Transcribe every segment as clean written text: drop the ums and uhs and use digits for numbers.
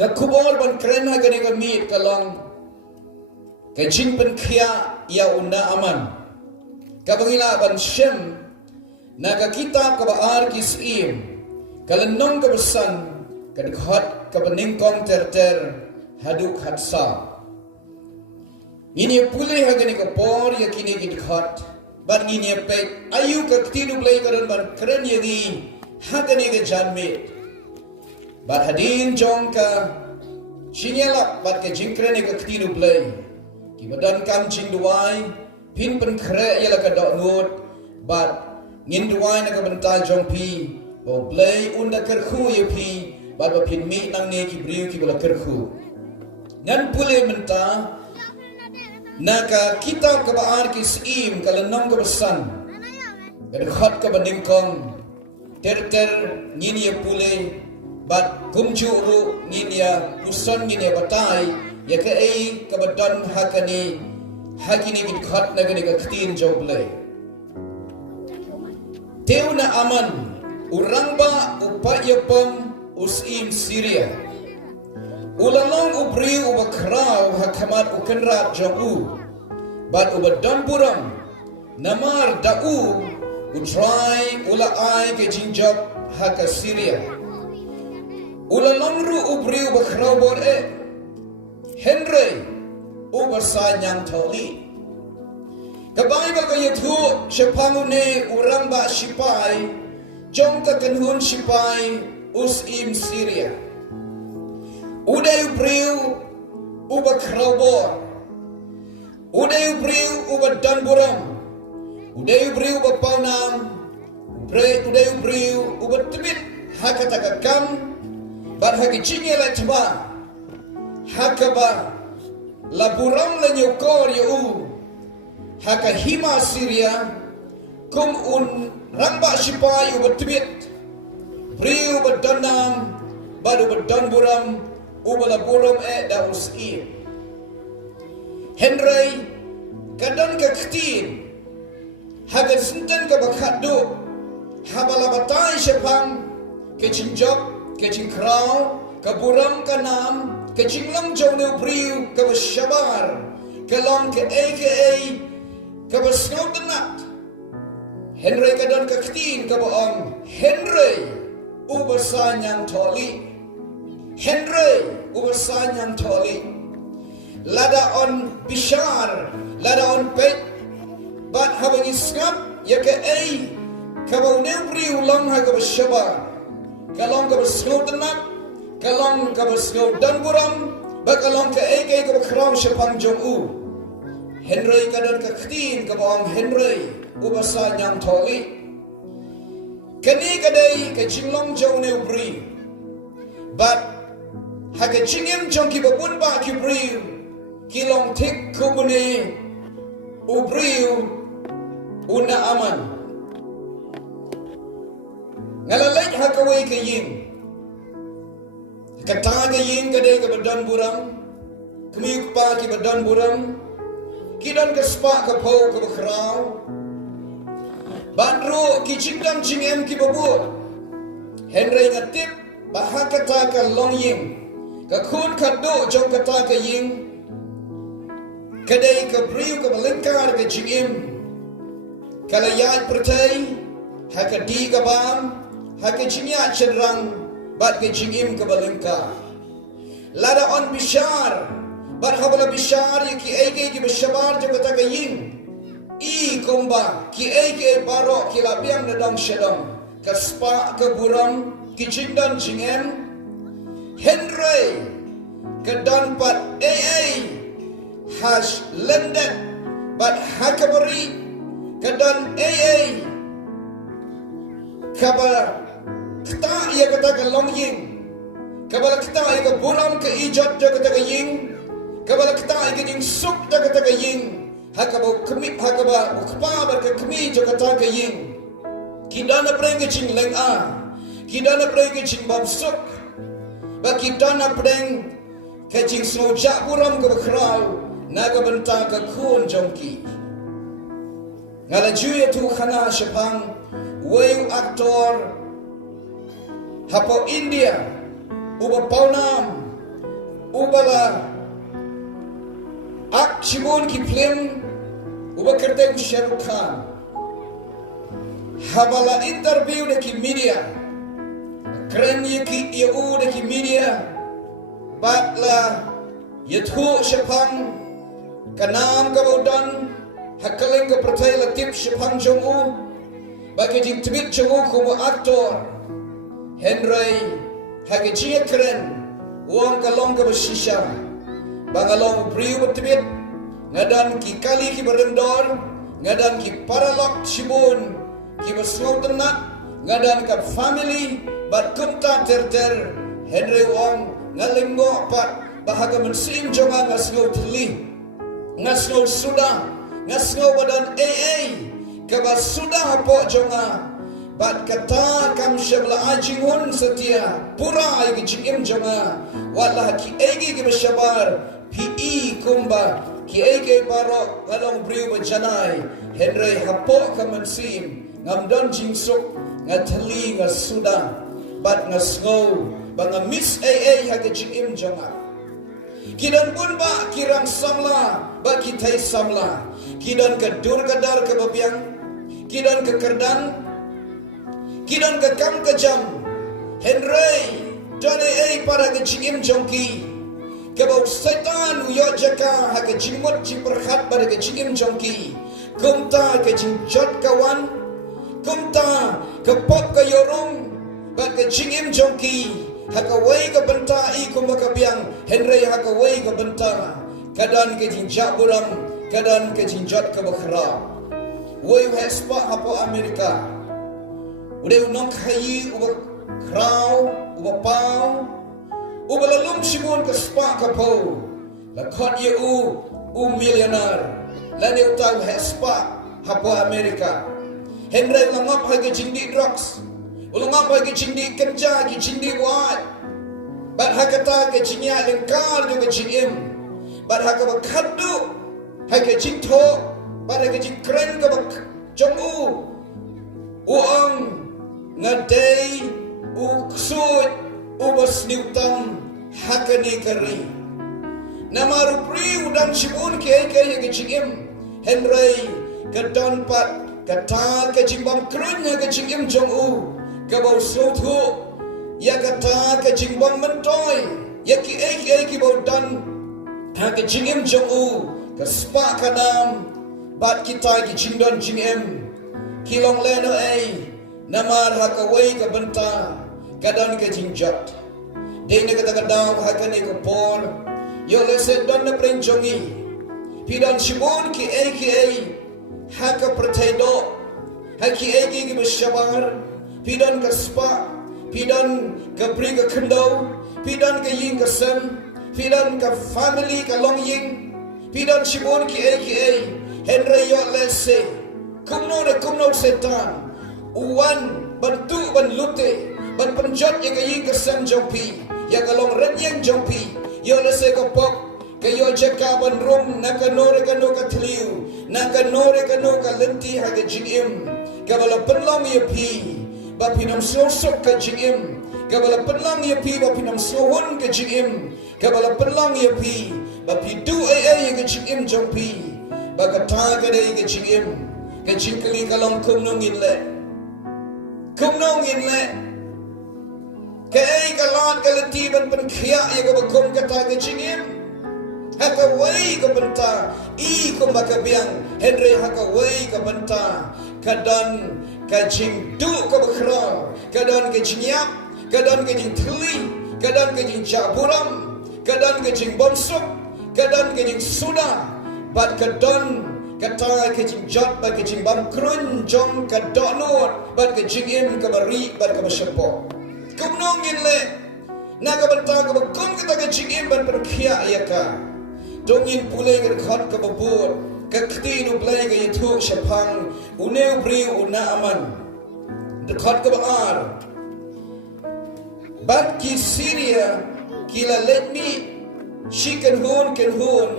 ka khubor ban krena gane ka mit ka long ka jingpynkhiah ia U Naaman ka bangila ban shem na ka kitab ka baar kisim ka lenong ka besan ka dikhat ka beningkong ter haduk hatsa ini pulih hagani ka por ya kini dikhat ban ini pe ayu ka ktinu blai karon ban kren yagi hagani ka janmit ban hadin jong ka ialap ban ka jingkrene ka ktinu blai ki badan kam jing duai pin pen kre yala ka dok ngut ban ngin duai na ka bental jong pi bo blai unda kerkhu ye pi ban ba pin mi nang ne ki briu ki bala kerkhu ngan pule menta naka kitab ka baar ki sim ka lenong ka besan ka dikhat ka beningkong ter ngin ye pule bat kumju ru ngin ya pusan ngin ya batai ya ka ei ka badan hakani hakini git khat na gani ka ktin joble Teu Naaman urangba upayapam usim Syria ulalong ubri ubakraw hakamat ukenrat jongu bat ubadan buram namar dau utrai ulaai ke jinjab haka Syria ulalong ru ubri ubakraw bor Henry ubasanyang toli ka Bible ka yathu shapangune uramba sipai jong ka kanhun sipai usim Syria uday ubriu uba khubor uday ubriu uba danburam uday ubriu uba paunam uday ubriu uba tibit hakataka kam bat haki chingela tba hakaba laburam la nyokor yu haka hima Syria kum un ramba sipai uba tibit briu uba danam bat uba danburam ubala buram da usim Henry kadon ka ktin hagan sintan ka bakhadu habala batai shapang ke chinjob ke chinkraw ka buram ka nam ke chinglam jone briu ka shabar ka long ka aka ka basnodnat Henry kadon ka ktin ka baong Henry ubasanyang toli Henry ubasanyang toli lada on bishar lada on pet bat habang iskap yaka ay kabaw nebri ulang ha kabashaba kalong kabasnotanat kalong kabasnotan buram bakalong ka ay kay kabakraw shapang jongu Henry kadon kaktin kabawang Henry ubasanyang toli kani kaday kajinglong jaw nebri bat haka chingim jonki babun ba kibriu kilong tik kubuni ubriu U Naaman ngalalait haka way ka yin kataga yin kadai ka badan buram kumiyuk pa ki badan buram kidan ka spa ka pau ka bakraw bandro ki chingdam chingem ki babur Henry ngatip bahakata ka long ying ka khun khado jong kata ka ying kadai ka briu ka balengkar ka jingim kalayat pertai haka di ka bam haka jinya cenrang bat ka jingim ka balengkar lada on bishar bat habala bishar ki ake ki bashabar jong kata ka ying I komba ki ake baro ki labiang na dong shadong ka spa ka buram ki jingdan jingem Henry kedan pat hash London but hakabari kedan kabala kta ya kata ka longying kabala kta ya ka buram ka ijat ja kata ka ying kabala kta ya ka jing suk ja kata ka ying hakaba kmi hakaba ukpa bar ka kmi ja kata ka ying kidana preng jing leng a kidana preng jing bab suk baki dana preng kajing snojak buram ka bakraw naga benta ka khun jongki ngala juya tu khana shapang wayu aktor hapo India uba paunam ubala ak shibun ki film uba kerteng Syarukhan habala interview de ki media keren ye ki eu de ki media batla yathu shapang kanam ka bodan hakaling ka pertai latip shapang jongu bagi jing tweet jongu kumu aktor Henry hagi jia keren uang kalong ka basisha bangalong priu betwit ngadan ki kali ki berendor ngadan ki paralok shibun ki basngau tenat ngadan ka family bat kumta ter Henry uang ngalinggo pat bahaga mensim jonga ngasngau teli ngasngau sudah ngasngau badan kaba sudah apa jonga bat kata kam syabla ajingun setia pura igi jingim jonga walah ki egi ki besyabar pi kumba ki egi baro ngalong briu bajanai Henry hapo kamansim ngamdan jingsuk ngatali ngasuda bat ngasngau banga miss hagi jingim jonga kidan pun ba kirang samla ba kitai samla kidan kedur kadar kebabiang kidan kekerdan kidan kekam kejam Henry dane para kejingim jongki kebau setan uyo jaka ha kejimut ciperkhat pada kejingim jongki kumta kejingjot kawan kumta kepop kayorong bad kejingim jongki hakawai ke benta kumakabiang Henry hakawai ke benta kadan kejingjak buram kadan kejingjot kebakhra woi hespa hapo Amerika udah unang kayi uba kraw uba pau uba lalum shibun ke spa kapau lakot ye u millionaire lani utang hespa hapo Amerika Henry langap hagi jindi drugs ulangap hagi jindi kerja ki jindi buat bat hakata ke jinya lengkar juga jingim bat hakaba khaddu hagi jingtho bat hagi jingkren ke bak jongu uang ngadai uksud ubas niutam hakani kari nama rupri udang shibun ke jingim Henry kadon pat kata ke jimbam keren ke jingim jongu ke bau sotu ya kata ke jimbam mentoy ya ki bau dan ha ke jingim jongu ke spa kadam bat kita ki jingdon jingim kilong leno namar hakawai ke benta kadan ke jingjat dene kata kadang hakane ke por yo lese don na prenjongi pidan shibun ki haka pertaido haki ki besyabar pidan ke spa pidan ke pri ke kendau pidan ke ying ke sen pidan ke family ke long ying pidan shibun ki Henry yo lese kumno setan uwan bantu ban lute ban penjot yang kayi kesan jompi yang kalong renyeng jompi yo lese ko pop kayo jeka ban rum nakanore kanu katliu nakanore kanu kalenti haga jingim kabala penlong ye pi ba pinam sosok ka jingim kabala penlong ye pi ba pinam sohon ka jingim kabala penlong ye pi ba pidu ye ka jingim jompi ba kata ka dei ka jingim ka jingkli kalong kumnong inle kumnong inle kay kalat kalatiban penkhia ya kabakum kata ke jingim hakawai ka benta kumakabiang Henry hakawai ka benta kadan ka jingdu ka bakhra kadan ka jingyap kadan ka jingtli kadan ka jingjaburam kadan ka jingbomsuk kadan ka jingsuda bat kadan kata ke jingjat bat ke jingbam krun jong ka donot bat ke jingim ka bari bat ka basyapo kumnong inle naga benta ka bakum kita ke jingim ban perkhia ayaka dongin pulai ke khat ka babur ka khti no play ka yathu shapang uneu bri U Naaman de khat ka baar bat ki Syria kila let me chicken hun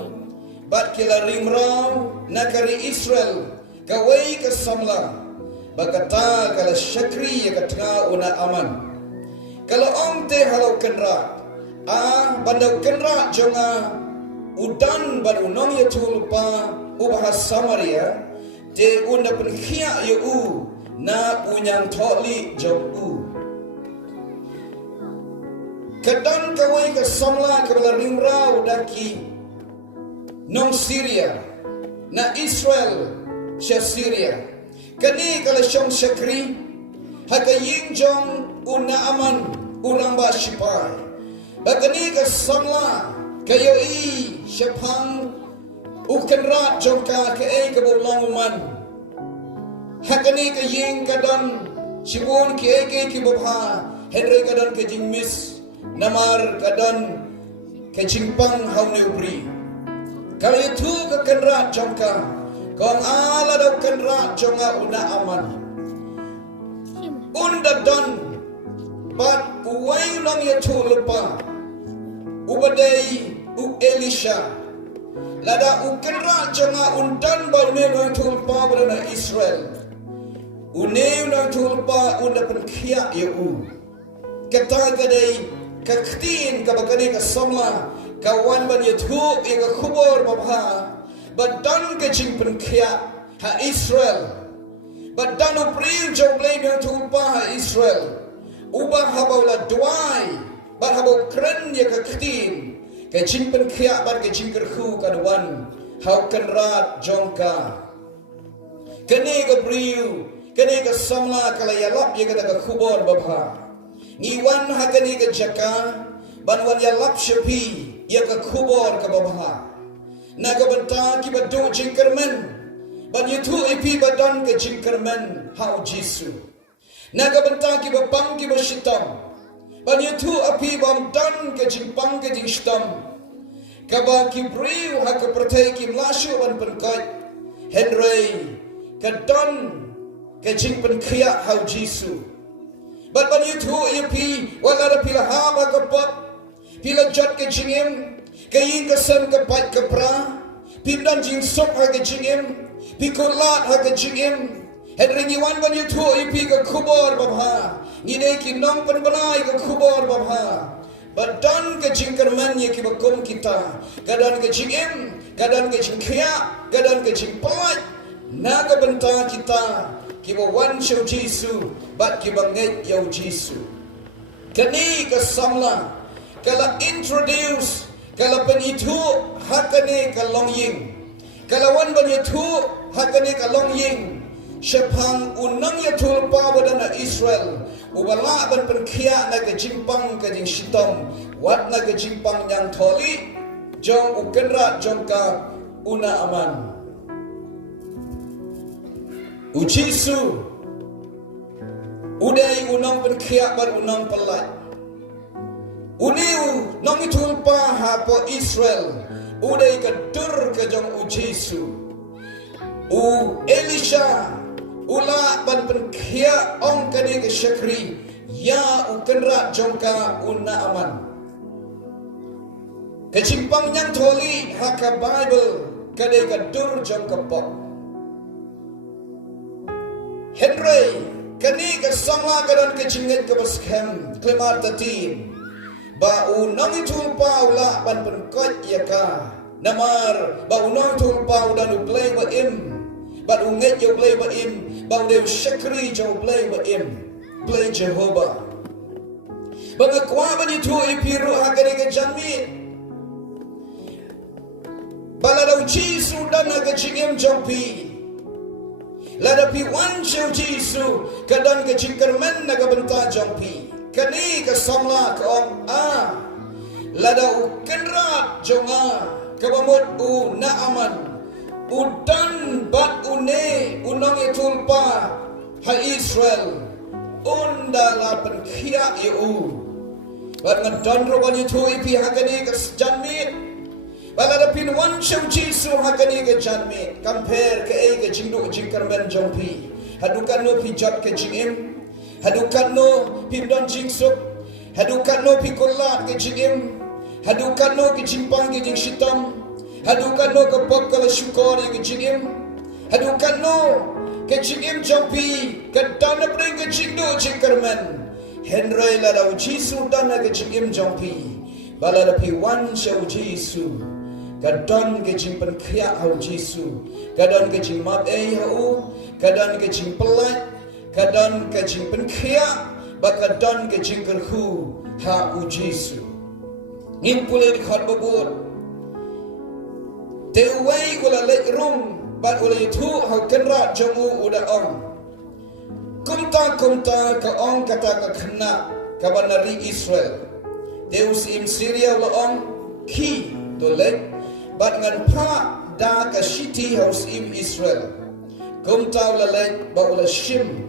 bat kila rimraw nakari Israel kawai ka samla bagata kala syakri ya katanga U Naaman kalau om te halau kenra bandau kenra jonga udan baru nong ya tulpa ubahas Samaria de unda penkhia ya na unyang tholi jong Kadang kawai ke samla ke bala ringrau daki nong Syria na Israel sya Syria kani kala syong syakri haka ying jong U Naaman urang ba shipai bakani ke samla kayo syapang ukenrat jong ka ke ke bolang uman hakani ke ying kadan sibun ke bobha henry kadan ke jing miss namar kadon ke jingpang haune ubri kalau itu ke kenrat jongka kong ala dau kenrat jonga U Naaman unda don bat uwai nong ya tu lepa ubadai u Elisha lada u kenrat jonga undan bal ne nong tu lepa pada Israel une nong tu lepa unda penkhia ya kata kadai kaktin kabakani ka samla kawan ban yathu ega khubor babha badan ke jingpynkhiah ha Israel badan upril jonglei ne thumpa ha Israel ubah habawla duai bar habaw kren ya kaktin ke jingpynkhiah bar ke jingkerhu kadwan hau kenrat jongka kene ka priu kene ka samla kala ialap ya kata ka khubor babha Iwan hakani ke jaka banwan ialap syapi ya ke khubor ke babha na ke benta ki badu jingkermen ban yutu ipi badan ke jingkermen hau Jisu na ke benta ki bapang ki bashitam ban yutu api bam dan ke jingpang ke jingstam kaba ki briu hak pertai ki mlashu ban penkai Henry ke don ke jingpynkhiah hau Jisu But when you two EP, wala na pila haba ka pop, pila jat ke jingim, kayin ka san ka pat ka pra, pimdan jing sok ha ke jingim, pikulat ha ke jingim, hedringiwan when you two EP ka khubor babha, ngine ki nong panbanay ka khubor babha, but dan ke jingkerman ye ki bakum kita, kadan ke jingim, kadan ke jingkhiah, kadan ke jingpat, na ka benta kita, kiba wan show Jisu bat kiba nget yaw Jisu kani ka samla kala introduce kala penitu hakane ka longying kala wan penitu hakane ka longying syapang unang ya tulpa wadana Israel ubala ban penkhia na ka jingpang ka jing shitom wat na ka jingpang yang tholi jong ukenra jong ka U Naaman U Jisu udai unang penkhia bar unang pelat uniu nong itulpa ha po Israel udai kadur ke jong U Jisu U Elisha ula ban penkhia ong kani ke syakri ya u kenrat jong ka U Naaman kejimpang yang tholi ha ka Bible kadai kadur jong ka pok Henry, kani ka samla kadan ke jingit ke baskem klemar tatin ba unang itulpa ula ban penkot ya ka namar ba unang itulpa udan uplay ba im ba unget yo play ba im ba de syakri jo play ba im play Jehovah ba ngakwa ba ni tu ipiru ha kani ke jamit bala daw Jisu dan ga jingim jompi lada pi wan show Jisu kadan ke jingkermen naga benta jongpi kani ke samla ke om lada u kenrat jonga kabamut U Naaman udan bat une unang itulpa ha Israel undala penkhia yu bat ngadan roban itu ipi hakani ke janmit balada pin wan show Jisu hakani ke janmit compare ke ke jingdu jingkermen jongpi hadukan no pijat ke jingim hadukan no pimdon jingsuk hadukan no pikulat ke jingim hadukan no ke jingpang ke jingshitam hadukan no ke pop kala syukor ke jingim hadukan no ke jingim jongpi ke dana bring ke jingdu jingkermen Henry lada Jisu dana ke jingim jongpi balada pi wan shau Jesu kadon ke jingpynkhiah hau Jesu kadon ke jingmap hau kadon ke jingpelat kadon ke jingpynkhiah bakadon ke jingkerhu hau Jesu ngin pulai khot babur te wei ula lek rung bat ula itu hau kenra jongu uda ong kumta ka ong kata ka khna ka banari Israel Deus im Syria ula ong ki to lek bat ngan pa da ka shiti haus im Israel kumta ula lek ba ula shim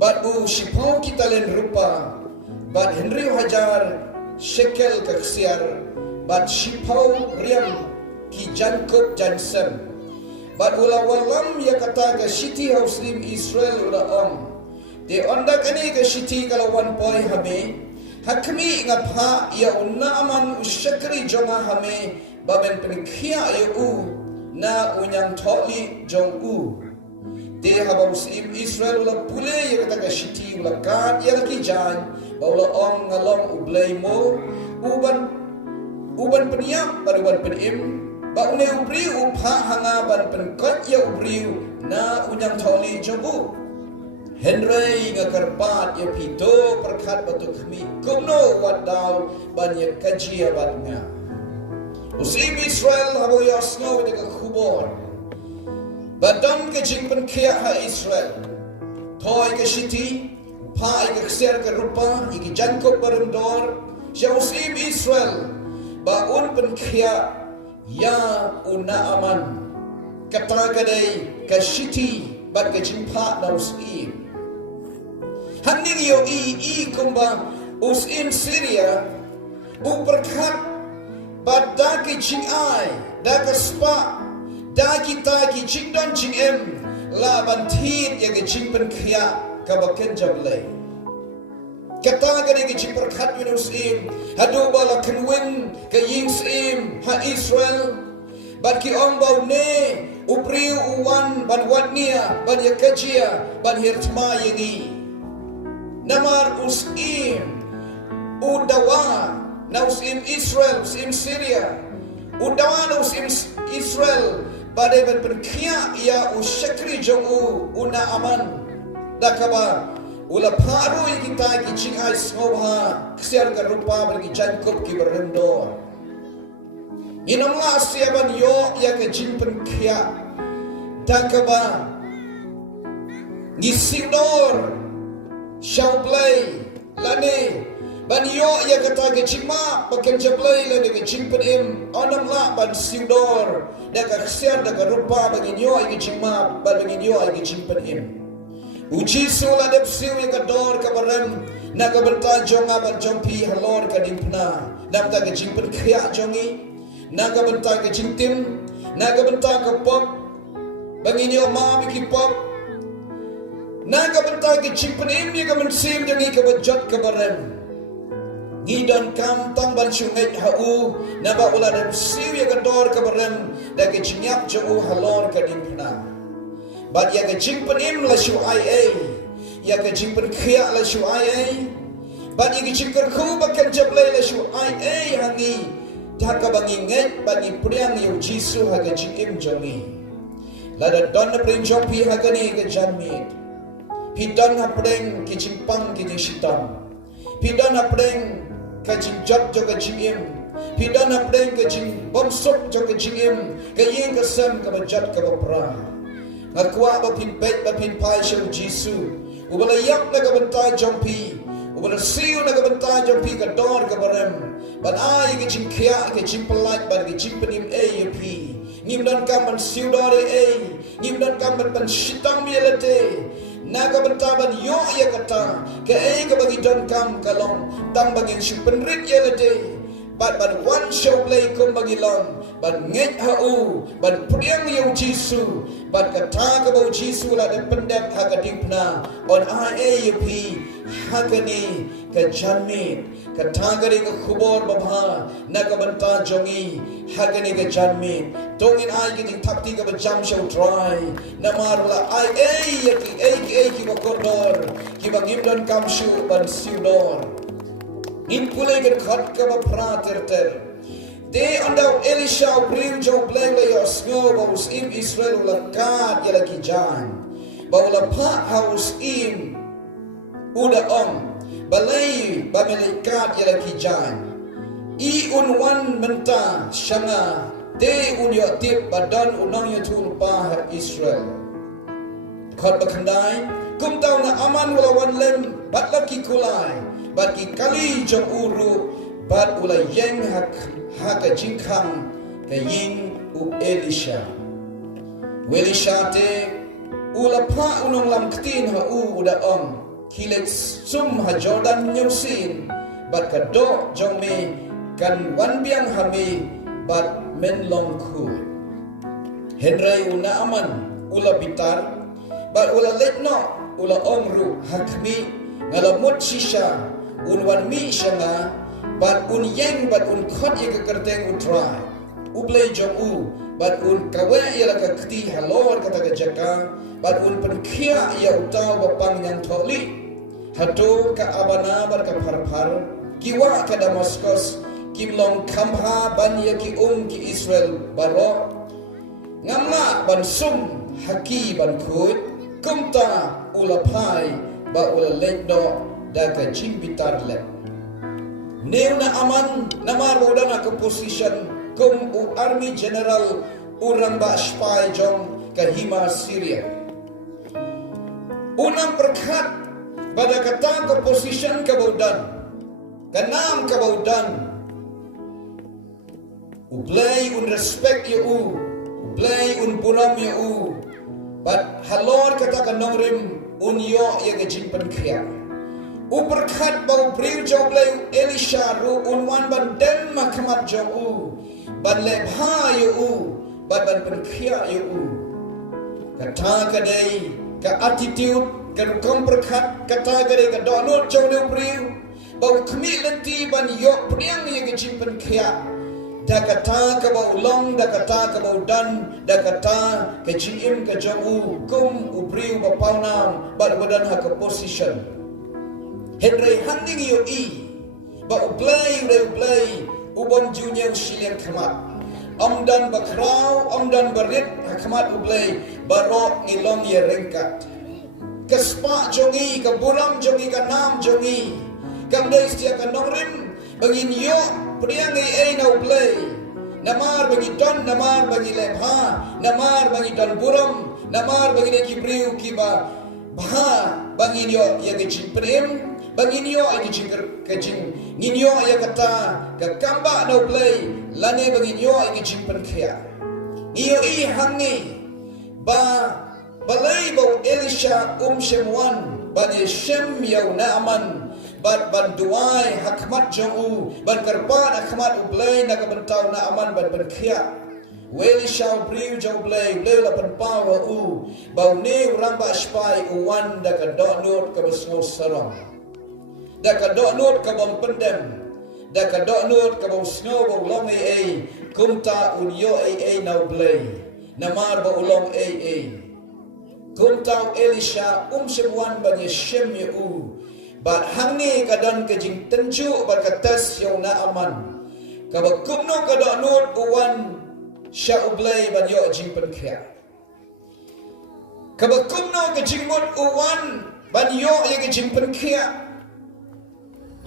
bat u shipau kita len rupa bat Henry hajar shekel ka ksiar bat shipau riam ki Jacob Jansem bat ula walam ya kata ka shiti haus im Israel ula ong de onda kani ka shiti kala wan poi hame hakmi ngapha ya U Naaman ushakri jonga hame baben pengkhiah ya u na unyang tholi jong u de habaus im Israel ula pule ya kata ka shiti ula kat ya ki jan baula ong ngalong ublay mo uban peniap baruan penim ba une ubri upha hanga ban penkot ya ubri na unyang tholi jobu Henry ngakarpat ya pito perkat batu kami kumno wadaw ban ya kajia batnya usim Israel habo ya snow de khubor badam ke jingpynkhiah ha Israel toy ke shiti pa ke kser ke rupa iki Jacob barundor sya usim Israel ba un pengkhiah ya U Naaman kata kadai ka shiti bat ke jingpa na usim Haning yo i kumba usim Syria uperkat bada ki jing ai da ka spa da kita ki jing don jing em la bantit ya ki jingpynkhiah ka baken jablai kata gani ki jingperkat win usim hadu bala kenwin ka ying sim ha Israel bat ki ong bau ne upriu uwan ban watnia ban yakajia ban hirtma yengi namar usim udawa na usim Israel usim Syria udawa na usim Israel badai ban pengkhiah ya ushakri jong U Naaman dakaba ula paru kita ki jingai snobha ksiar ka rupa bagi Jacob ki berendo inamla siaban yo ya ke jingpynkhiah dakaba ngisidor Shauplay lani ban yo ya kata ke jingma paken japlay lani ke jingpenim onam la ban siudor da ka ksiar da ka rupa bagi yo ke jingma ban bagi yo ke jingpenim uji sula dep siu ya ka dor ka barem na ka benta jonga ban jompi halor ka dimpna nam ta ke jingpynkhiah jongi na ka benta ke jingtim na ka benta ka pop bagi yo ma biki pop naga bentar ke jingpenim ya ka mensim jangi ka bajat ka barem ngidon kam tang ban sungai hau na ba ula dep siu ya ka dor ka barem da ke jinyap jo halor ka dimpna bat ya ka jingpenim la shu ai ya ka jingpynkhiah la shu ai bat ya ka jingkerku bakan jablai la shu ai hangi ta ka bangi nget bagi priang yu Jesu ha ka jingim jongi la da don na pring jopi ha ka ni ka janmit Pidan apreng ki jingpang ki jingsitam pidan apreng ka jingjat jo ka jingim pidan apreng ka jing bomsok jo ka jingim ka ying ka sem ka bajat ka bapra ngakwa ba pin pet ba pin pai shel Jesu ubala yak na ka benta jompi ubala siu na ka benta jompi ka dor ka barem ban ai ki jingkhiah ki jingpelat ban ki jingpenim ap ngim dan kam ban siu dor ngim dan kam ban shitang mielate naga bentaban yo ya kata ke ka bagi don kam kalong tang bagi syupenrit ya lade bat wan show play kum bagi long ban nget hau ban priang yo Jesu bat kata ka bau Jesu la de pendep ha ka dipna on ialap ha ka ni ka janmit kata ka ri ka khubor babha naga benta jongi ha ka ni ka janmit tongin ai ki thapti ka bajam show try namar la ai ki bakordor ki bangim don kam shu ban siudor Impulai kan khat ka ba pra ter. They andau Elisha bring jo play le your snow bos im Israel la kat ya la ki jan. Ba la pa house im uda balai ba malaikat ya la ki jan. I unwan menta shanga de un yo tip badan unang yo tul pa Israel. Khat ba khandai kum tau na aman wala wan lem bat la ki kulai bat ki kali jong uru bat ula yeng haka jingkhang ka ying u Elisha. Elisha te ula pa unong lam ktin ha u uda kilet sum ha Jordan nyusin bat ka do jong me kan wan biang hami bat men long khu. Henry U Naaman ula bitar bat ula letno ula ru hakmi ngalamut shisha unwan mi shanga bat un yeng bat un khot ye kerteng utrai ublei jong u bat un kawe ye la ka kti halor kata ka jaka bat un penkhia ya utau bapang yang tholi hatu ka abana bar ka phar kiwa ka Damascus kimlong kamha ban ye ki ki Israel baro ngamma ban sum haki ban khut kumta ulapai ba ula letdo da ka jingpitar le. Neu na aman namar udana ke position kum u army general urang ba spy jong kahima Syria. Unang perkat pada kata ke position kabaudan kanam kabaudan ublay un respect you ublay un buram you but halor kata kanongrim un yo ye ke jingpynkhiah. Uberkat bau priu jauh leu Elisha ru unwan ban den makamat jauh ban lebha yu ban penkhia yu kata kadai ka attitude ka kom berkat kata kadai ka donut jauh leu priu bau kemi lenti ban yok priang ye ke jingpynkhiah da kata ka bau long da kata ka bau dan da kata ka jingim ka jauh kum ubriu bapaunam ban badan ha ke position Henry handing yo ba ublay ubon junior shilian khamat dan bakrau dan barit khamat ublay barok ngilong ye rengkat kespa jongi ka buram jongi ka nam jongi kam dai stia ka nongrim bangin yo priang ei na ublay namar bagi don namar bagi lebha namar bagi don buram namar bagi kibriu kiba bah bangin yo ye gejiprim Bangin yo ay kajing ninyo ay kata kakamba no play lane bangin yo ay jingpynkhiah. Iyo hangi ba balay bo Elisha shemwan ba ni shem yaw Naaman bat banduay hakmat jong ban karpan hakmat ublay nakabentaw Naaman ban Pykhiah. Elisha priu jong blay la panpawa ba ni urang ba spy uwan da ka donut ka besngo sarong. Da ka donut ka bang pendem da ka donut ka bang snow bang long ai kumta unyo ai now blay namar ba ulong ai kumta Elisha shemwan ba ni shem yu ba hangi ka don ka jing tenju ba ka tas yaw Naaman ka ba kumno ka donut uwan sha ublay ba yo jingpynkhiah ka ba kumno ka jingmot uwan ba yo ye jingpynkhiah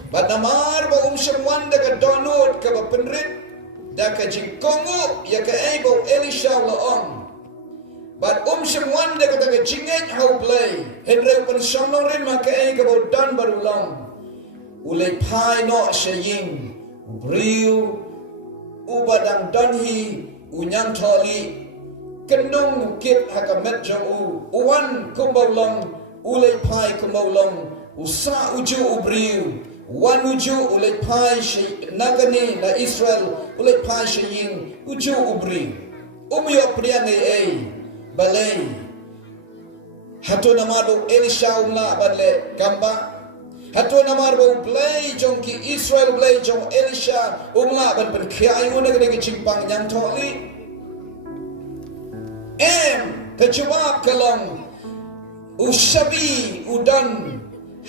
Bat namar ba shemwan da ka donut ka ba penrit da ka jingkongu ya ka ebo Elisha laong. Bat shemwan da ka jingit how play. Henry pan shamnong rin ma ka ka ba dan barulang. Ulay pai no shaying briu ubadang donhi unyang tholi kendung kit hakamet jong uwan kumbaulang ulay pai kumbaulang usa uju ubriu Wan uju ulit pai nagani na Israel ulit pai shaying uju ubri umyo priang ai balay hato namado Elisha umla banle kamba hato namaro blay jong ki Israel blay jong Elisha umla ban Pykhiah una gani chimpang yang tholi kajawab kalong usabi udan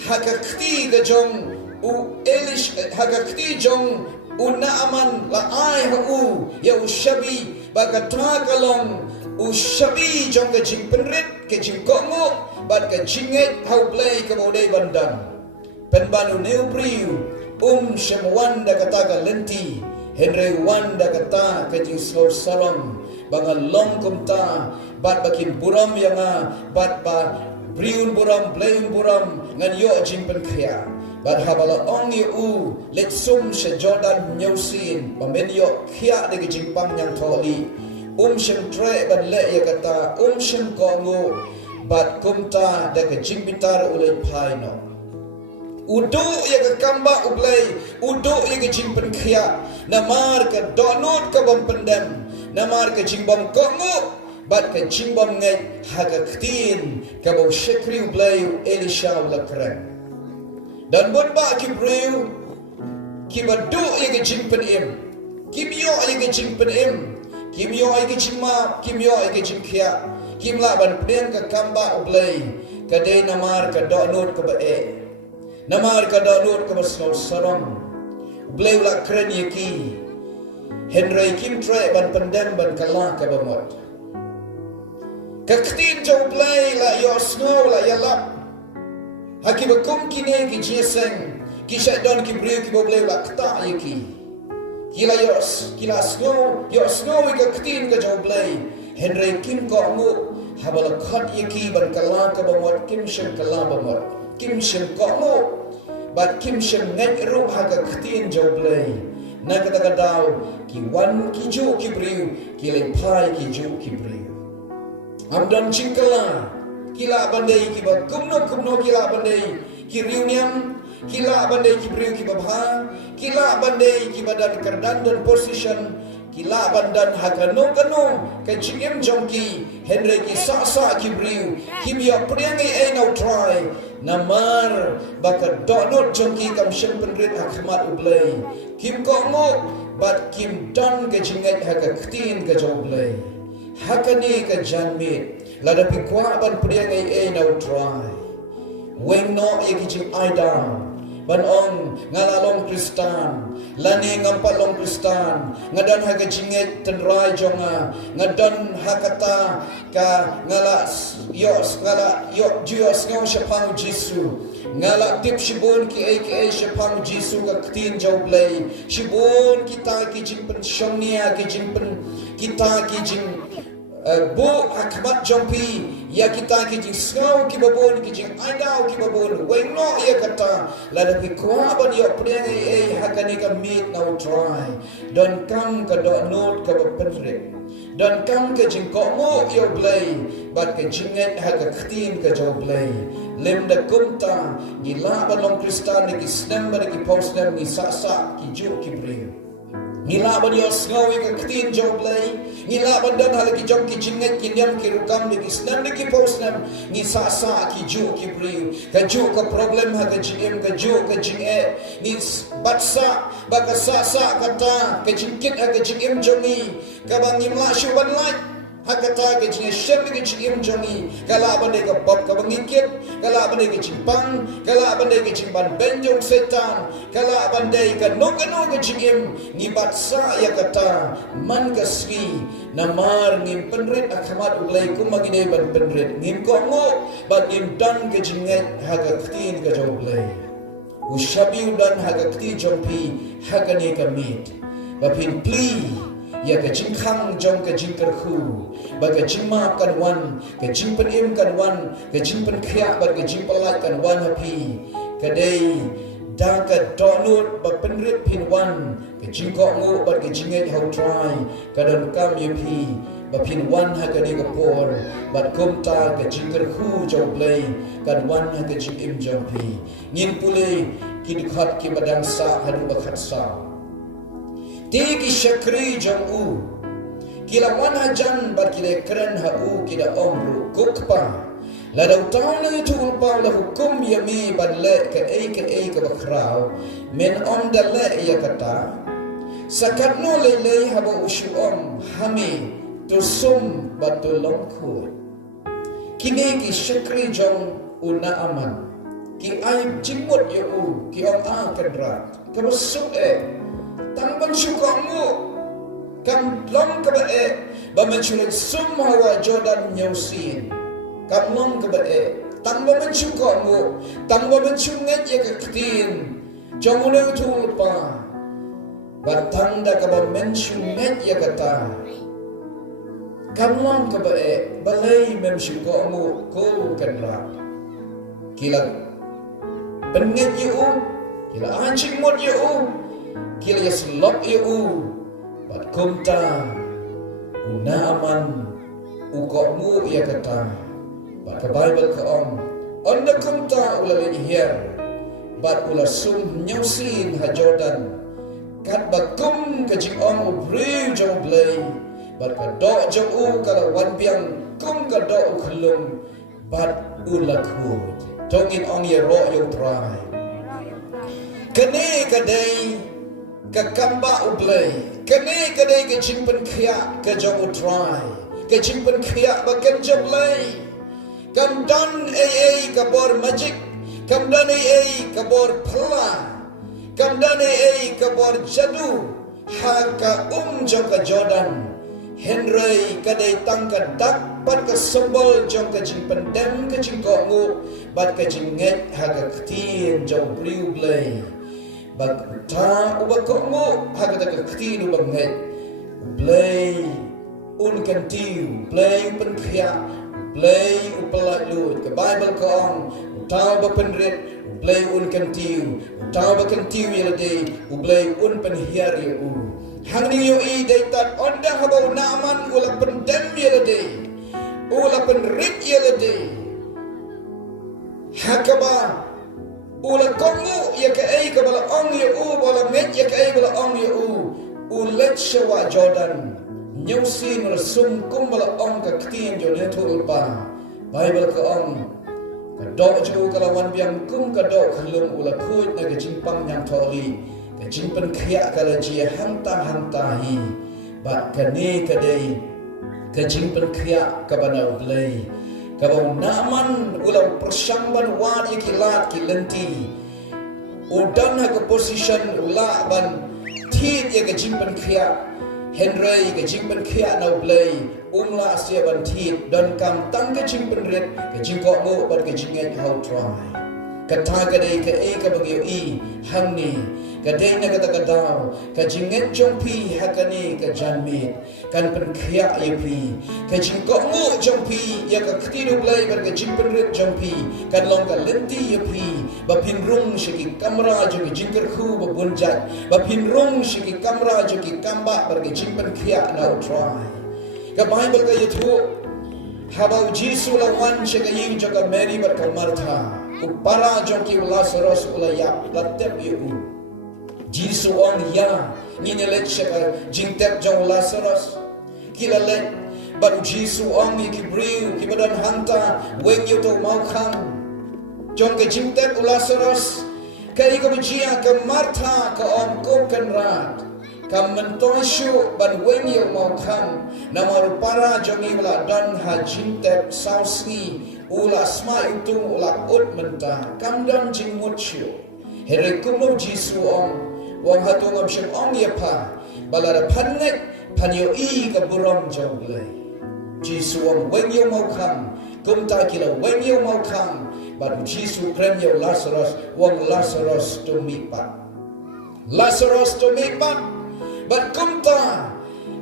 hakakti ga jong u Elish hagakti jong U Naaman la ai hu ya ushabi bagatra kalong ushabi jong ke jing penrit ke jing kongo bat ke jinget hau play ke bodai bandan penbanu neu priu shemwanda kata ka lenti Henry wanda kata ke jing slow salam bangal long kumta bat bakin buram yang bat ba priun buram blain buram ngan yo jingpynkhiah bat habala ong yu let sum she Jordan nyusin pamen yo khia de jingpang yang tholi shem tre ban le ya kata shem kongo bat kumta de jingbitar ulai phaino udu ya ke kamba ublai udu ya ke jingpynkhiah namar ke donut ke bom pendem namar ke jingbom kongo bat ke jingbom ngai haga ktin ke bom shekri ublai Elisha ulakran dan bon ba ki breu ki badu ye ke jingpen kim yo ye ke jingpen kim yo ye ke jingma kim yo ye ke jingkhia kim la ban pren ke kamba ublai ke de namar ke donut ke bae namar ke donut ke basno saram ublai la kren ye ki Henry kim tre ban pendem ban kala ke bamot ke ktin jo ublai la yo snow la ialap Haki bakum kine ki jeseng ki syaitan ki beri ki boleh la kata ye ki kila snow ke ketin ke jau blai Henry kim ko mu habala khat ye ki ban kala ke bamot kim shem kala bamot kim shem ko mu bat kim shem ngai ru ha ke ketin jau blai na kata kadau ki wan ki ju ki beri ki le pai ki ju ki beri amdan chingkala kila bandai ki ba kumno kila bandai ki reunion kila bandai ki beriu ki babha kila bandai ki badan kerdan dan position kila bandan hakano kano ke chingem jongki Henry ki sa ki beriu ki biya priangi ai now try namar baka donut jongki kam shem penrit akhmat ublai kim ko ngo bat kim dan ke jingat haka ktin ke joblai hakani ke janmit lada pikwa ban priang ai now try weng no ye kijing ai down ban on ngalalong Kristan lani ngampat long Kristan ngadan haga jinget tenrai jonga ngadan hakata ka ngala jios ngau shapang Jisu ngala tip shibun ki shapang Jisu ka ktin jaublai shibun kita kijing pensyongnia kijing kita kijing bu akmat jompi ya kita kijing skau ki babon kijing aidau ki babon wengno ya kata lada pi kwa ban yo priang hakani ka meet now try don kam ka do not ka penre don kam ka jing ko mo yo blai bat ka jinget haga ktin ka jo blai lem da kumta gila balong Kristan ki snem ba ki postem ni sa ki ju ki bri Ngila ban yo ngawi ka ktin job lay ngila ban dan halaki job ki jinget ki nyam ki rukam ni ki snam ni ki posnam ni sa ki ju ki bri ka ju ka problem ha ka jim ka ju ka jinge ni batsa baka sa kata ka jingkit ha ka jim jongi ka bang imla shuban lai hakata ke jinge shem ke jim jongi kala ban de ka bab ka bang ikit kala ban de ke jimpang kala ban de ke jimban benjong setan kala ban de ka no ke jim ni batsa ya kata man ka sri namar ngim penrit akhamat uglai kumagine ban penrit ngim ko ngo ban ngim dan ke jinget haga ktin ka joblai ushabi dan haga kti jompi haga ne ka mit bapin pli ya ka jingkhang jong ka jingkerhu ba ka jingma kan wan ka jingpen kan wan ka jingpynkhiah ba ka jingpalat kan wan hapi kadai da ka donut ba penrit pin wan ka jingko ngu ba ka jinget how try ka don kam yupi ba pin wan ha ka ni ka por ba kumta ka jingkerhu jong play kan wan ha ka jingim jompi ngin pule kidkhat ki badang sa hadu ba khat sa Tiki syakri jang'u kila wana jan bar kila keren ha'u kila omru kukpa ladau ta'ala itu ulpa la hukum yami badle ke bakrau men om dalle ya kata sakat no lelei haba usyu om hami tusum batulong ku kini ki syakri jang U Naaman ki ai jingmut yo ki ong kan rat ka masuk tang ban syukur mu kam long ka ba menculik semua wa Jordan nyausin kam long ka tang ba mensyukur mu tang ba mencunget ya ka ktin jong ulang tu lupa batang da ka ba mencunget ya kata kam long ka balai mem syukur mu ko kan rat kila penget you kila anjing mot you kila ya selok you bat kumta U Naaman ukokmu ya kata bat ke Bible ke onda kumta ula hier bat ula sum nyausin ha Jordan kat bakum ke jing ubri jong blay bat ka do jong kala wan biang kum ka do khulum bat ula khut tongin ong ye ro yo try kene kadai ka kamba ublay kene kadai ke jingpynkhiah ke jong try ke jingpynkhiah ba ken joblay kam don ka bor magic kam don ka bor phla kam don ka bor jadu ha ka jong ka Jordan Henry kadai tangka dak bat ka sembol jong ka jingpendem ka jingkomu bat ka jinget ha ka ktin jong priu blay bat ta uba komu ha ka ktin uba nget blay kan tiu blay pynkhia blay upala lut ka Bible ko ta ba penret blay kan tiu ta ba kan tiu yelade blay penhiar yu hang ni yo daitat onda habau Naaman ula pendem yelade ula penrit yelade hakaba ula komu ya ka ka bala ong ya bala met ya ka bala ong ya ulet shawa Jordan nyusin rasum kum bala ong ka ktin jo ne thul pa Bible ka ka do ju kalawan biang kum ka do khalum ula khut na ka jingpang nyang tholi ka jingpynkhiah kala ji hanta hi bat kane kadai ka jingpynkhiah ka bana blay ka ba Naaman ula persamban wan ikilat ki lenti udan ha ka position ula ban thit ya ka jingpynkhiah Henry ka jingpynkhiah na blay umla sia ban thit dan kam tang ka jingpynret ka jingko mo ban ka jinget how try kata kadai ka ka bagi hangni kadai na kata daw ka jinget jongpi hakani ka janmit kan pynkhia pi ka jingko mu jongpi ya ka ktinu blay bar ka jingpynret jongpi kan long ka lenti pi ba pinrung shiki kamera jo ki jingker khu ba bunjat ba pinrung shiki kamera jo ki kamba bar ka jingpynkhiah na try ka Bible ka yithu habau Jisu lawan shika ying jo ka Mary bar ka Martha upara jo ki Lazarus ulaya latep yu Jisu ya nginelet shaka jingtep jong Lazarus kilalet baru Jisu ki briu ki badan hanta weng yu to mau khang jong ke jingtep Lazarus kai ko bijia ka Martha ka ko kan rat kam mentoi shu ban weng yu mau khang namaru para jong ila dan ha jingtep sausi ula sma itu ula ut menta kam dan jingmut shu herekum Jisu wang hatung amsyam ya pa balara panek panyo ka burong jongle Jisu weng yo mau khang kumta kila weng yo mau khang baru Jisu krem yo Lazarus wang Lazarus to mipat bat kumta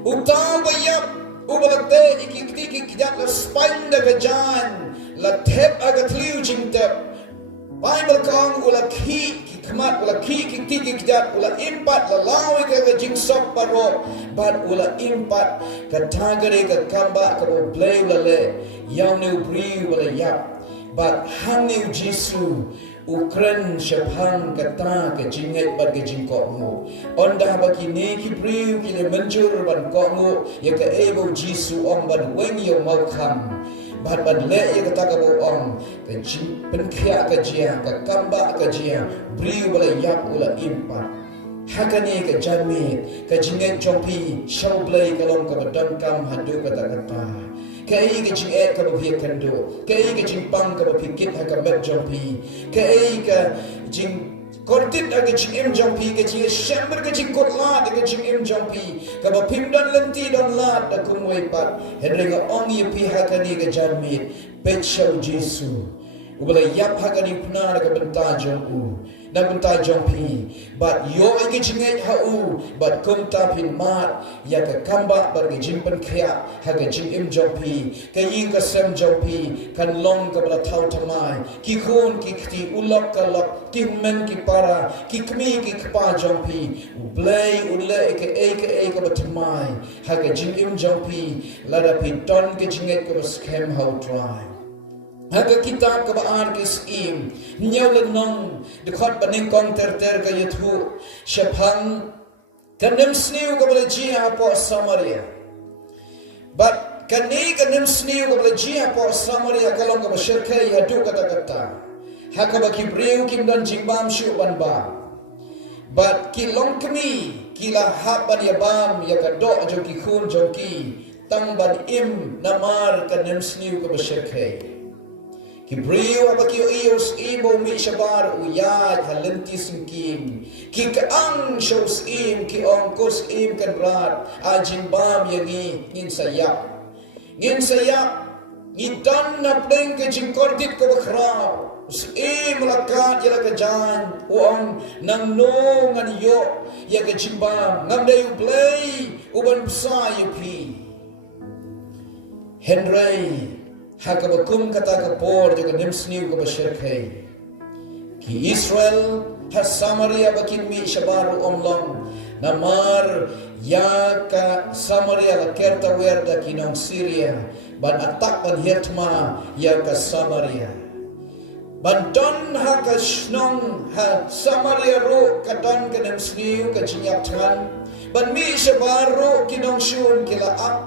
utang bayap ubalate ikikti kidap la spine da gajan la tep aga tliu jingtep Bible kong ula ki khmat ula ki kidap ula impat la lawi ka jingsop paro bat ula impat ka tagare ka kamba ka blay ula le yang ne bri ula yap bat hang ne Jisu ukren syaphan kata ke jinget bat ke jingkok mu onda ba ki ne ki bri ki le menjur ban kok mu ya ka ebo Jisu ban weng yo mau kham bat le ya kata ka bo ka jingpynkhiah ka jia ka kamba ka jia bri ula yap ula impat hakani ka janmi ka jinget jongpi shau blay kalong ka badan kam hadu kata Kai ke jing e ka bhi kando, kai ke jing pang ka bhi kit ha ka met jompi, kai ka jing kortit aga jing im jompi ke jing shamber ke jing kotla ke jing im jompi ka ba phim dan lenti dan lat da kumwei pat henrenga ong ye pi ha ka ni ke jarmi pet show Jesu ubala yap ha ka ni pna ka benta jong u na benta jompi but yo ke jing e ha u but kum ta pin mat ya ka kamba bar ke jing pynkhiah ha ka jing im jompi ka yin ka sem jompi kan long ka bla thau thamai ki khon ki khti ulok ka lok ki men ki para ki kmi ki kpa jompi blai ulle ke e ka batmai ha ka jing im jompi la da pi ton ke jing e ko scam how try ha ka kitab ka baar ke im nyau le nong de khot baning kong ter ka yathu shaphang kanem sniu ka bla ji ha po Samaria but kani kanem sniu ka bla ji ha po Samaria kalong ka shirkai ya du kata hakaba ki breu kim dan jingbam shu ban ba but ki long kmi ki la haban ya bam ya ka do jo ki khun jo ki tang ban im namar ka nem sniu ka bashirkai ki breu aba ki ios ibo mi shabar u ya halenti sinkim ki ka ang shows im ki ong kos im kan rat a jingbam ya ni ngin sayap ni dan na pleng ke jingkordit ka bakrao melakat ya ka jan uang nang no ngan yo ya ka jimbam ngam dai play uban psa yu pi Henry hakabakum kata ka por jo ka nimsniu ka bashirkai ki Israel ha Samaria bakin mi shabaru omlong namar ya ka Samaria la kerta werda kinong Syria ban atak ban hirtma ya ka Samaria Banton ha ka snong ha Samaria ro ka don ka nem sniu ka chinyap than ban mi shabaro kinong shun kila ap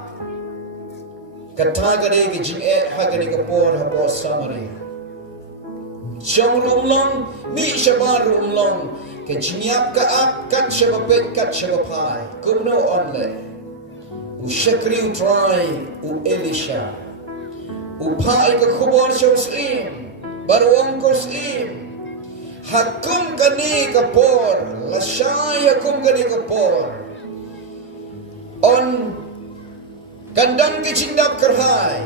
ka tagare ki jing e ha ka ni ka por ha po Samaria jong rumlong mi shabaro rumlong ka chinyap ka ap kat shabapet kat shabapai kumno onle u shakri u try u Elisha u pai ka khubor shosim Baruang kosim hakum kani kapor lashay hakum kani kapor on kandang ke cindap kerhai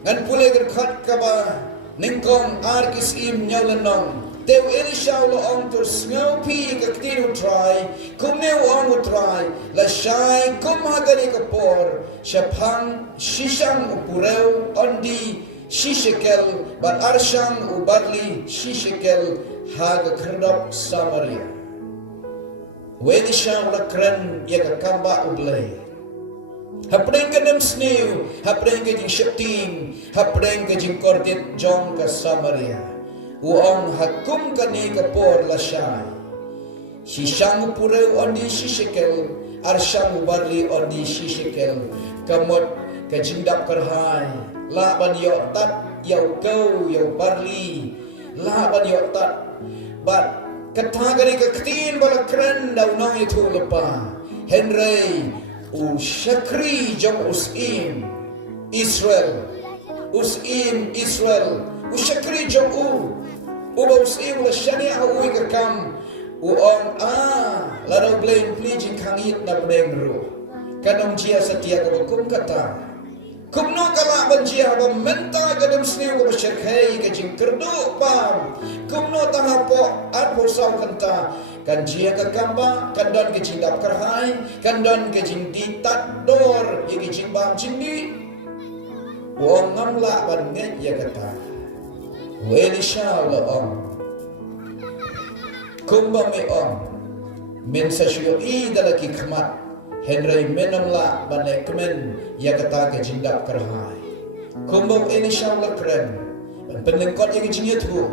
ngan pule gerkhat kaba ningkong arkis im nyaulanong teu Elisha lo ong tur sngopi ka ktinu try kum neu ong try lashay kum hagani kapor shaphang shishang upureu ondi Shishekel bar arshang ubarli Shishekel haga kerdap Samaria Wenisha lakren yaga kamba ublay Hapreng ka nem sniu hapreng ka jing shepting hapreng ka jing kordit jong ka Samaria uong hakum ka ni ka por lashay Shishang upureu ondi Shishekel arshang ubarli ondi Shishekel kamot ka jingdap karhai la ban yo tat yo go yo barli la ban yo tat but katagari ka ktin bala kren daw nang itu lepa Henry u shakri jom usim Israel u shakri jom u ba usim la shani a u ka kam u on la raw blame plijing kangit na bnengro kanong jia satia ka kum kata kumno kala banjia ba menta gadam sniu ko shirkai ka jing kerdu pam kumno tanga po at po saw kanta kan jia ka kamba kandon ke jing dap karhai kandon ke jing ditat dor ye ke jing bam jindi wong ngamla ban nget ya kata weni sha la om kumba me om men sa shyo I dalaki khmat Henry menamla banekmen ya kata ke jindap karhai kumbang ini syawla kren ban penengkot yang jing yathu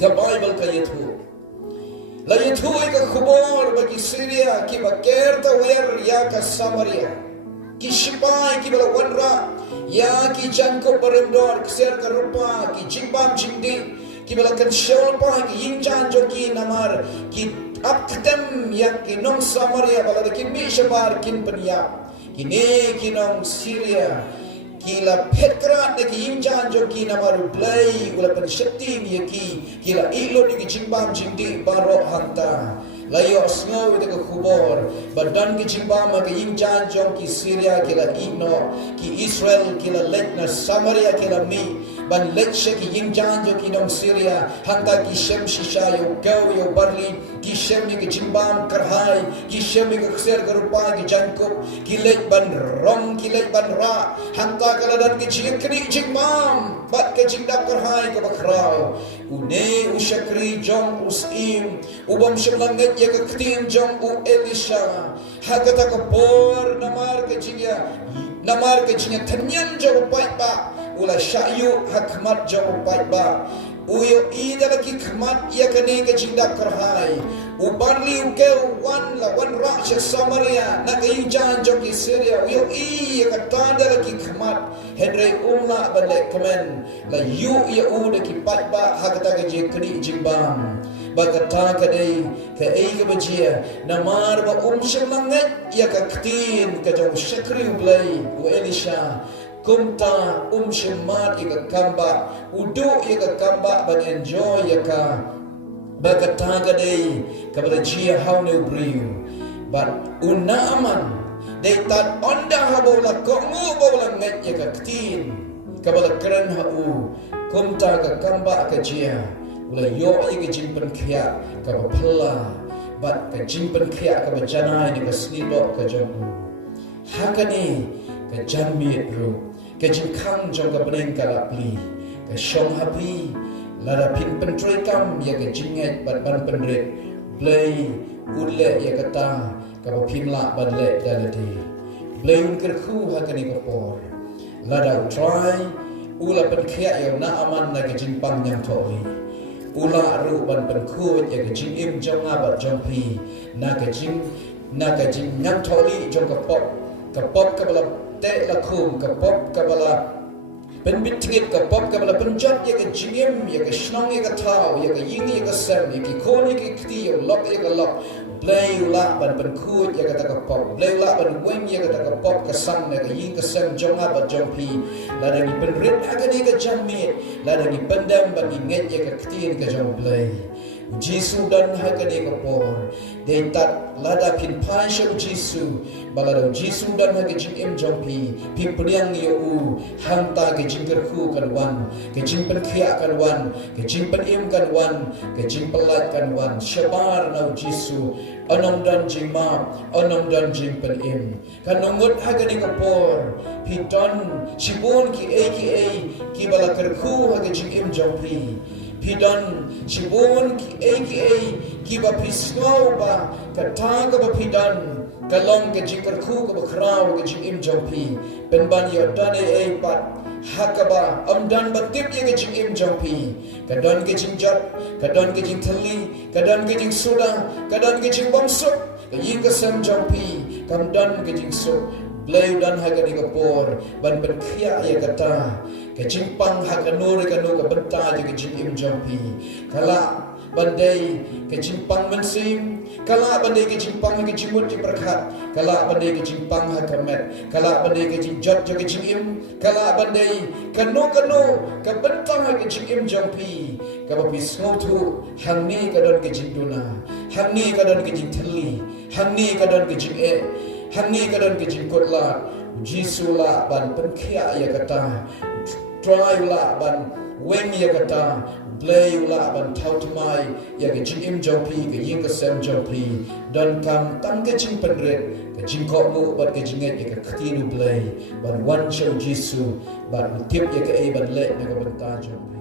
ka Bible ka yathu la yathu ka khubor bagi Syria ki bakerta wer ya ka Samaria ki shipai ki bala wanra ya ki janko baremdor kser ka rupa ki jingbam jingdi ki bala kan shawpa ki yingjan joki namar ki ap ktem yang kinong Samaria bala kin mi shabar kin penya kini kinong Syria kila petkrat de ki yingjan jo ki namaru play ula pen shakti mi ki kila ilo de ki jingbam jingdi baro hanta layo snow de khubor badan ki jingbam ma ki yingjan jo ki Syria kila ino ki Israel kila letna Samaria kila mi ban letshe ki yingjan jo ki dom Syria hanta ki shem shisha yo go yo barli ki shem ni ki jingbam karhai ki shem ni ki kser garupa ki jankup ki let ban rong ki let ban ra hanta kaladan ki jingkri jingmam bat ke jingdap karhai ke bakrau une ushakri jong usim ubam shemlanget ya ke ktin jong u Elisha hagata ka por namar ke jingya tanyan jong pai ba ula shayu hakmat jong pai ba uyo ida lagi khmat ya kene ke jingdap karhai ubarli uke wan ra she Samaria na ke jan jong ki Syria uyo ya katanda lagi khmat henry umla bale kemen la yu ya uda ki pai ba hagata ke jikri jimbam bagata kadai ke ke bajia namar ba shemlanget ya ka ktin ke jong shakri ublai u Elisha kumta shemat ika kamba udu ika kamba ban enjoy ika bagata kadai ke bajia how no briu but U Naaman they tat onda habola kongu bola nget ika ktin ke bala keren hau kumta ka kamba ka jia ula yo ika jingpynkhiah ka bapala bat ka jingpynkhiah ka bajana ni ka snido ka jamu hakani ka janmi ru ka jingkhang jong ka bren ka lapli ka shong hapi lara pin pentroi kam ya ka jinget bat ban penret blai ulle ya kata ka bapimla badle daladi blai un kerkhu hakani ka por lara try ula penkhiah yo Naaman na ka jingpang nyang tholi ula ru ban penkhu ya ka jing im jong abat jong pi na ka jing nyang tholi jong ka pop ka bala te la khum ka pop ka bala pen bitingit ka pop ka bala penjat ya ka jingim ya ka shnong ya ka thau ya ka ying ya ka sem ya ki khon ya ki kti ya lok ya ka lok play ula ban penkhu ya ka ta ka pop play ula ban weng ya ka ta ka pop ka sang ya ka ying ka sem jong abat jong pi la da ni penrit agani ka jamit la da ni pendam ban ni nget ya ka kti ka jong play Jisu dan hakani ka por de tat lada pin pai shau Jisu balado Jisu dan hak jing em jompi pi priang yo u hanta ke jingker khu kan wan ke jingpynkhiah kan wan ke jingpen kan wan ke jingpelat kan wan shabar nau Jisu anong dan jingma anong dan jingpen kan nongot hakani ka por pi don shibun ki ki bala kerkhu hak jing em jompi pidan shibun ki ba pisngau ba katang ka ba pidan kalong ke jingker khu ka ba krau ke jing im jompi penban yo dane pat hakaba amdan batip ye ke jing im jompi kadon ke jing jat kadon ke jing thali kadon ke jing suda kadon ke jing bamsuk ke ying ke sam jompi kamdan ke jing su blay dan hagani ka por ban penkhiah ya kata ke jingpang hakanur ka no ka benta je ke jing im jompi kala bandai ke jingpang mensim kala bandai ke jingpang ke jimut je berkat kala bandai ke jingpang hakamet kala bandai ke jingjat je ke jing im kala bandai kano ka benta ke jing im jompi ka ba pisngau tu hangni ka don ke jingduna hangni ka don ke jing thali hangni ka don ke jing hangni ka don ke jing kotla Jisu la ban penkhiah ya kata try la ban weng ya kata play la ban thau tmai ya ke jing im jompi ke ying ke sem jompi dan kam tam ke jing penret ke jing ko mu bat ke jinget ya ke khtinu play ban wan show Jisu ban tip ya ke ban le na ka benta jompi